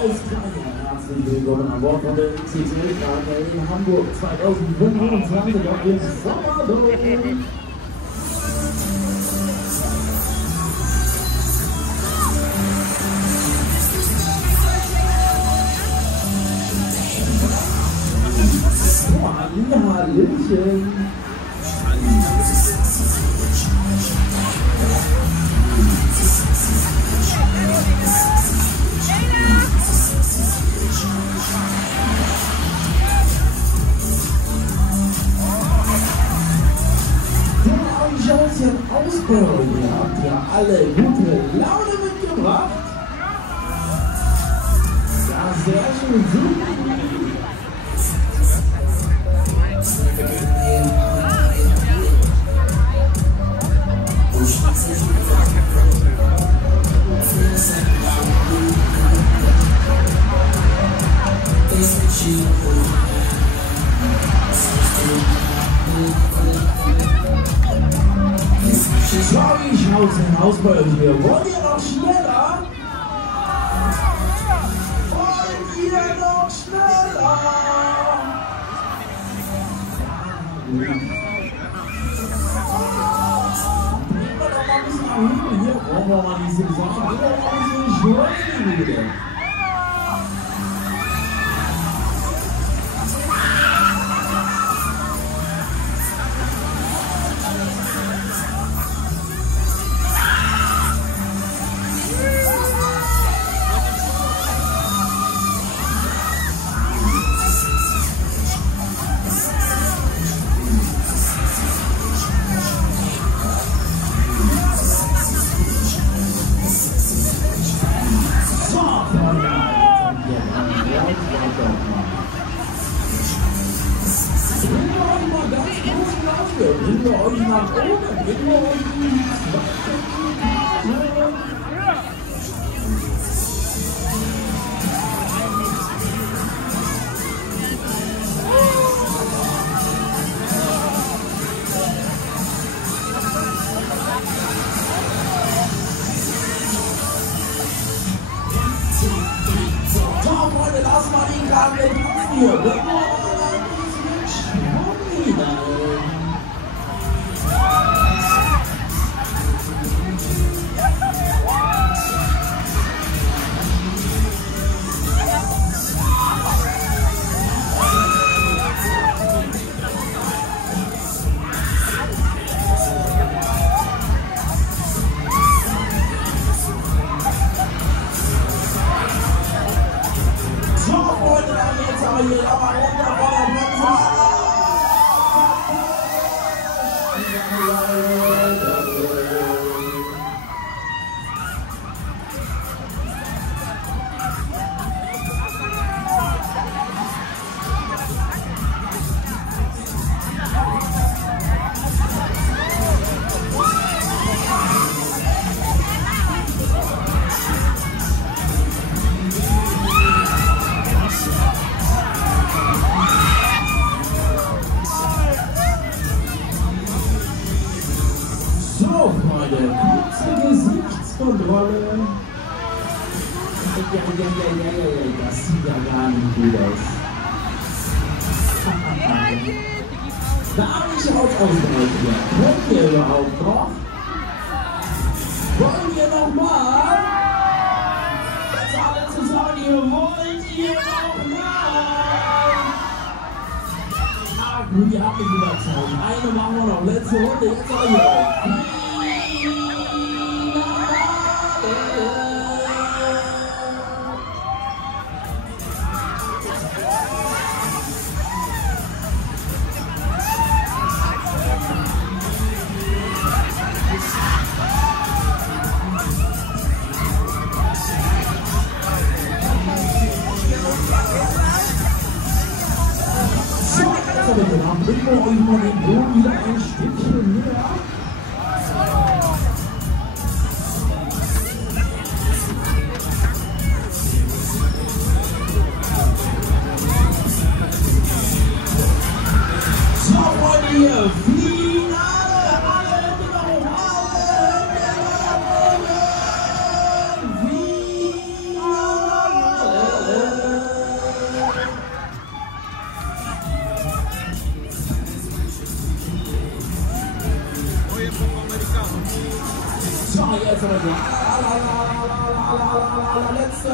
Alles klar, herzlich willkommen an Bord von der XXL Krake in Hamburg 2025 auf dem Sommerdom. Hallöchen. Ausbau. Ihr habt ja alle gute Laune mitgebracht. Ja, sehr schön. Super. Sorry, ich hau's im Haus bei euch hier. Wollt ihr noch schneller? Wollt ihr noch schneller? Bringen wir doch mal ein bisschen erhöhen. Hier brauchen wir mal diese Sachen. Bringen wir doch mal ein bisschen Schwurbel wieder. Bringen wir euch nach oben, bringen wir euch die so, Freunde, lass mal den Kragen hier. Bringen wir mal ein bisschen Schwung hinein. Kurze Gesichtskontrolle. Ja, das sieht ja gar nicht gut aus. Na, wie schaut's aus hier? Könnt ihr überhaupt noch? Wollen wir noch mal? Jetzt alle zusammen hier, wollt ihr noch mal? Ah, gut, ihr habt mich überzeugt. Eine machen wir noch, letzte Runde, jetzt aber hier. Dann bringen wir euch mal den Boden wieder ein Stückchen näher. So, Freunde, hier, Finale, alle Hände nach oben, alle Hände nach oben, Finale. jetzt aber die allerletzte